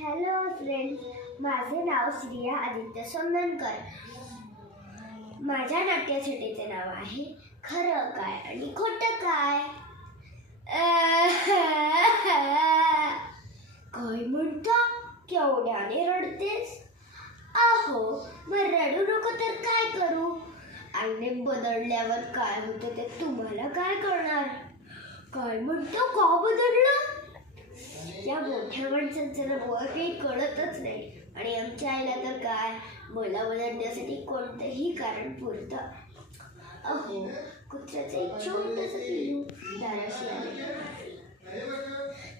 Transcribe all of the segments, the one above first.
Hello friends, माझे नाव श्रिया आदित्य सोननकर. माझ्या नाट्यछटेचे नाव आहे खरं काय आणि खोटं काय. काय म्हणता, केवढ्याने रडतेस? आहो, मग रडू नको तर काय करू? आईने बदलल्यावर काय होतं ते तुम्हाला काय कळणार? काय म्हणतो, का बदललं? या मोठ्या माणसांचं काही कळतच नाही. आणि आमच्या आईला तर काय, मला बदलण्यासाठी कोणतंही कारण पुरतं. अहो, कुत्र्याचं एक छोटंसं पिल्लू दाराशी आले.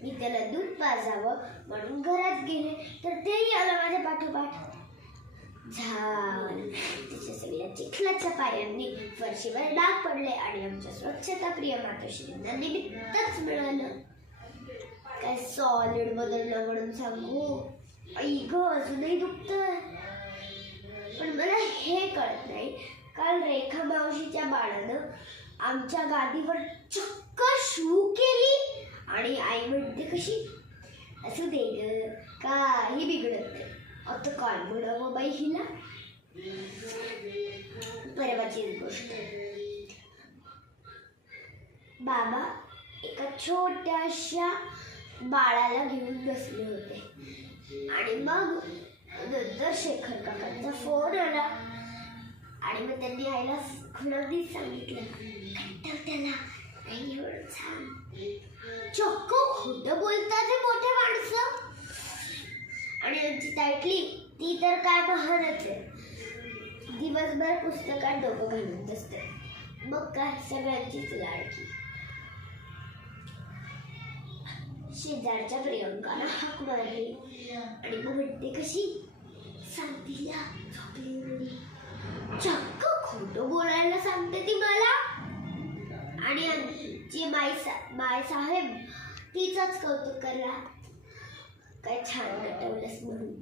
मी त्याला दूध पाजावं म्हणून घरात गेले, तर तेही आलं माझ्या पाठोपाठ. झालं, तिच्या सगळ्या चिखलाच्या पायांनी फरशीवर डाग पडले आणि आमच्या स्वच्छता प्रिय मातोश्रींना निमित्तच मिळालं. काय सॉलिड बदललं म्हणून सांगू? आई ग, अजूनही दुखतंय. पण मला हे कळत नाही, काल रेखा मावशीच्या बाळानं आमच्या गादीवर चक्क शू केली आणि आई म्हणते कशी, असू दे ग, काही बिघडत नाही. आता काय म्हणावं बाई हिला. परवाचीच गोष्ट. बाबा एका छोट्याशा बाळाला घेऊन बसले होते आणि मग नंतर शेखर काकांचा फोन आला आणि मग त्यांनी आईला खुणावणीच सांगितलं, त्याला नाही एवढं छान. चक्क खोटं बोलतात हे मोठे माणसं. आणि आमची ताईटली ती तर काय महानच आहे. दिवसभर पुस्तकात डोकं घालून बसते. मग काय, सगळ्यांचीच लाडकी. शेजारच्या प्रियंकाला हाक मारली आणि मग म्हणते कशी, सांगतीला झोपली. चक्क खोटं बोलायला सांगते ती मला. आणि आमची माय साहेब तिचंच कौतुक करला, काय छान नटवलंस म्हणून.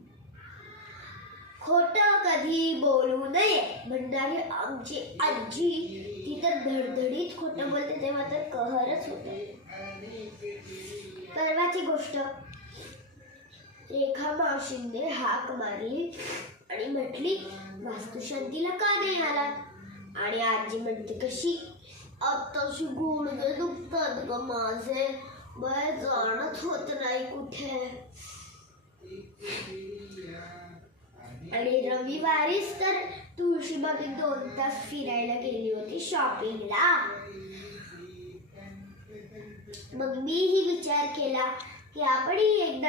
खोटं कधी बोलू नये म्हणणारी आमची आजी, ती तर धडधडीत खोटं बोलते तेव्हा तर कहरच होतं. परवाची गोष्ट. रेखा मावशींनी हाक मारली आणि म्हटली, वास्तुशांतीला का नाही आलात? आणि आजी म्हणते कशी, आत्ताशी गुडघे दुखतात ग माझे, बाय जाणच होत नाही कुठे. आणि रविवारीच तर तुळशीबागेत 2 तास फिरायला गेली होती शॉपिंगला. मग मीही विचार केला की आपणही एकदा